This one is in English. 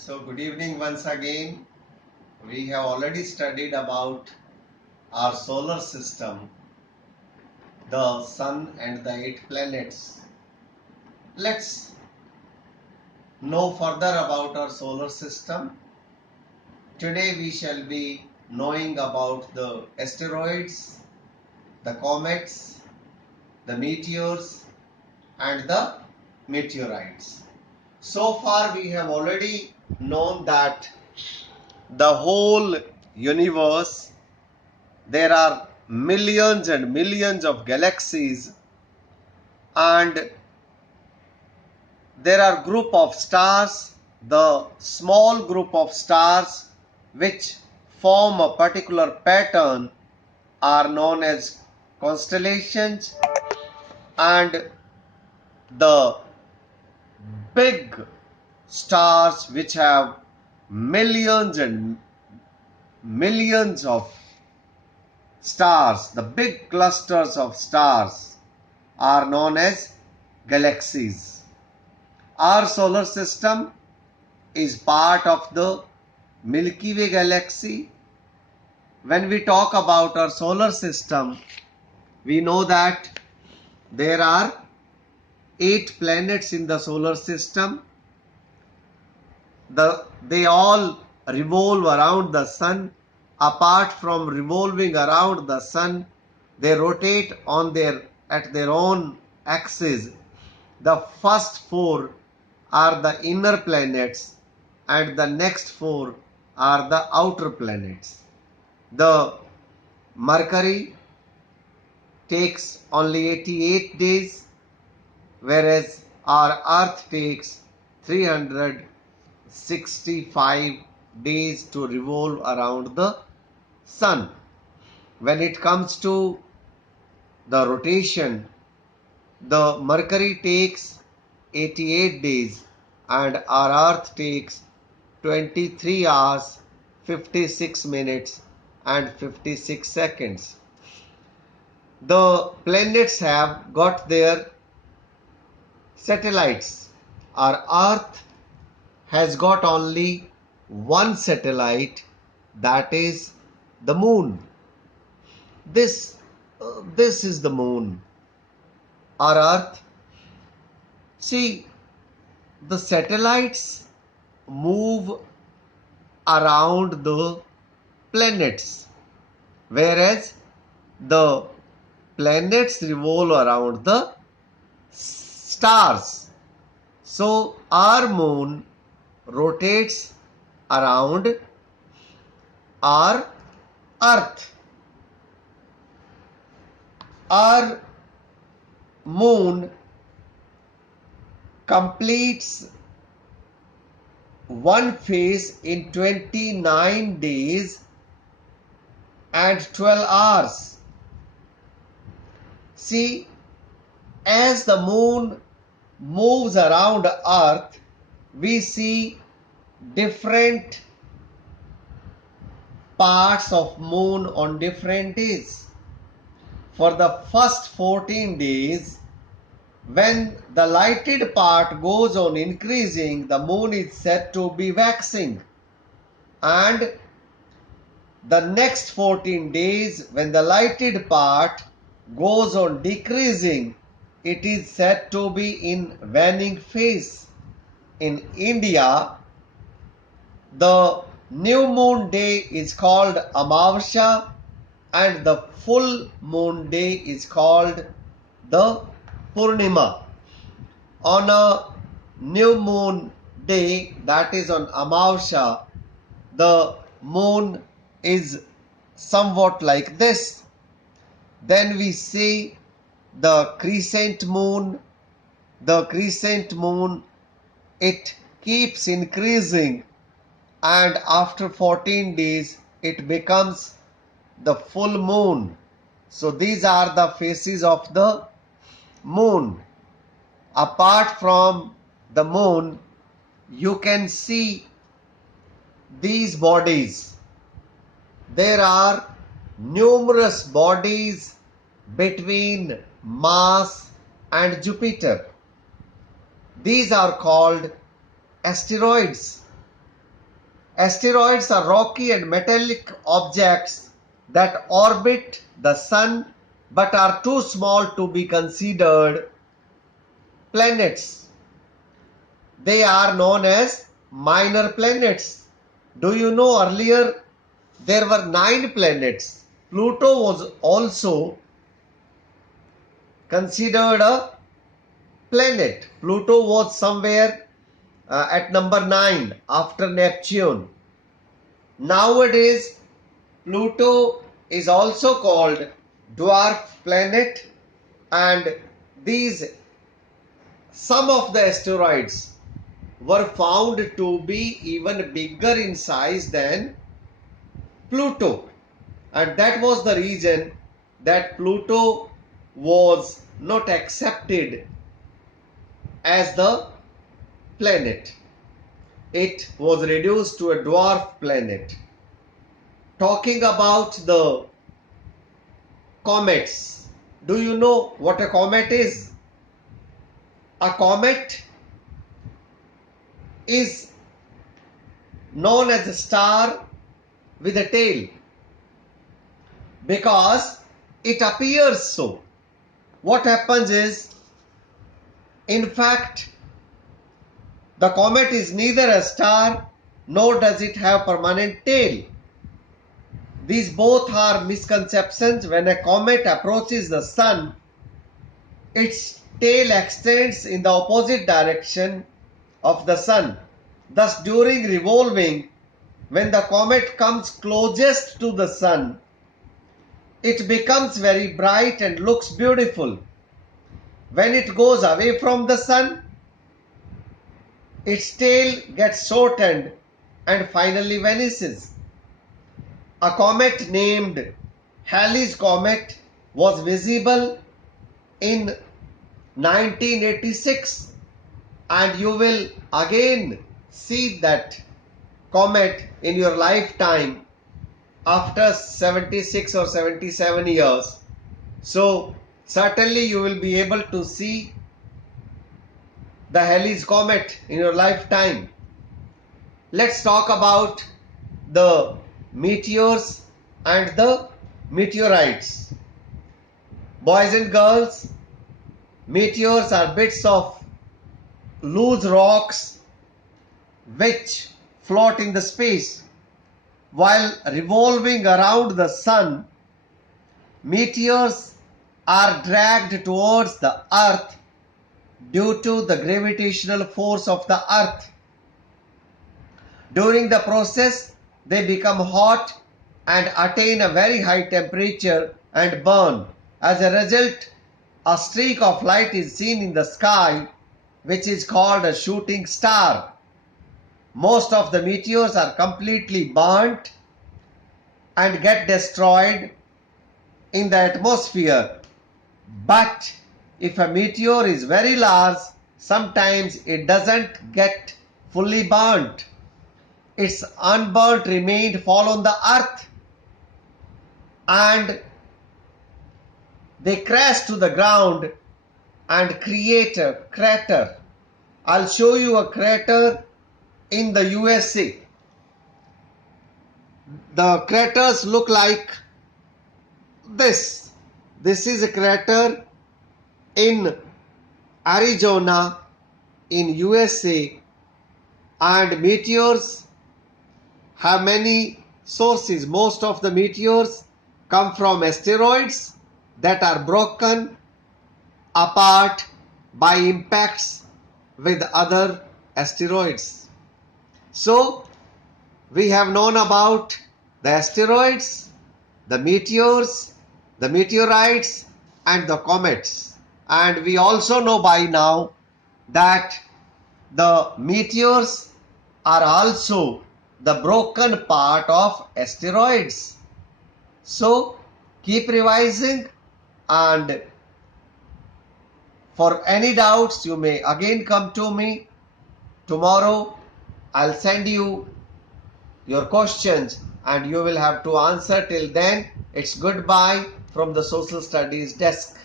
So good evening once again. We have already studied about our solar system, the sun and the 8 planets. Let's know further about our solar system. Today we shall be knowing about the asteroids, the comets, the meteors and the meteorites. So far we have already known that the whole universe, there are millions and millions of galaxies, and there are group of stars. The small group of stars which form a particular pattern are known as constellations, and the big stars which have millions and millions of stars, the big clusters of stars, are known as galaxies. Our solar system is part of the Milky Way galaxy. When we talk about our solar system, we know that there are 8 planets in the solar system. They all revolve around the sun. Apart from revolving around the sun, they rotate at their own axis. The first 4 are the inner planets and the next 4 are the outer planets. The Mercury takes only 88 days, whereas our Earth takes 365 days to revolve around the sun. When it comes to the rotation, the Mercury takes 88 days and our Earth takes 23 hours, 56 minutes and 56 seconds. The planets have got their satellites. Our Earth has got only one satellite, that is the moon. This is the moon. Our Earth. See, the satellites move around the planets, whereas the planets revolve around the stars. So our moon rotates around our Earth. Our moon completes one phase in 29 days and 12 hours. See, as the moon moves around Earth, we see different parts of moon on different days. For the first 14 days, when the lighted part goes on increasing, the moon is said to be waxing. And the next 14 days, when the lighted part goes on decreasing, it is said to be in waning phase. In India, the new moon day is called Amavasya and the full moon day is called the Purnima. On a new moon day, that is on Amavasya, the moon is somewhat like this. Then we see the crescent moon. The crescent moon, it keeps increasing, and after 14 days it becomes the full moon. So these are the phases of the moon. Apart from the moon, you can see these bodies. There are numerous bodies between Mars and Jupiter. These are called asteroids. Asteroids are rocky and metallic objects that orbit the sun but are too small to be considered planets. They are known as minor planets. Do you know earlier there were 9 planets? Pluto was also considered a planet. Pluto was somewhere at number 9 after Neptune. Nowadays, Pluto is also called dwarf planet, and these some of the asteroids were found to be even bigger in size than Pluto, and that was the reason that Pluto was not accepted as the planet. It was reduced to a dwarf planet. Talking about the comets, do you know what a comet is? A comet is known as a star with a tail because it appears so. What happens is, in fact, the comet is neither a star nor does it have permanent tail. These both are misconceptions. When a comet approaches the sun, its tail extends in the opposite direction of the sun. Thus, during revolving, when the comet comes closest to the sun, it becomes very bright and looks beautiful. When it goes away from the sun, its tail gets shortened and finally vanishes. A comet named Halley's Comet was visible in 1986, and you will again see that comet in your lifetime after 76 or 77 years. So certainly you will be able to see the Halley's Comet in your lifetime. Let's talk about the meteors and the meteorites. Boys and girls, meteors are bits of loose rocks which float in the space. While revolving around the sun, meteors are dragged towards the earth due to the gravitational force of the earth. During the process, they become hot and attain a very high temperature and burn. As a result, a streak of light is seen in the sky, which is called a shooting star. Most of the meteors are completely burnt and get destroyed in the atmosphere. But if a meteor is very large, sometimes it doesn't get fully burnt. Its unburnt remains fall on the earth and they crash to the ground and create a crater. I'll show you a crater in the USA. The craters look like this. This is a crater in Arizona in USA, and meteors have many sources. Most of the meteors come from asteroids that are broken apart by impacts with other asteroids. So we have known about the asteroids, the meteors, the meteorites and the comets. And we also know by now that the meteors are also the broken part of asteroids. So keep revising, and for any doubts you may again come to me. Tomorrow I'll send you your questions and you will have to answer. Till then, it's goodbye from the Social Studies desk.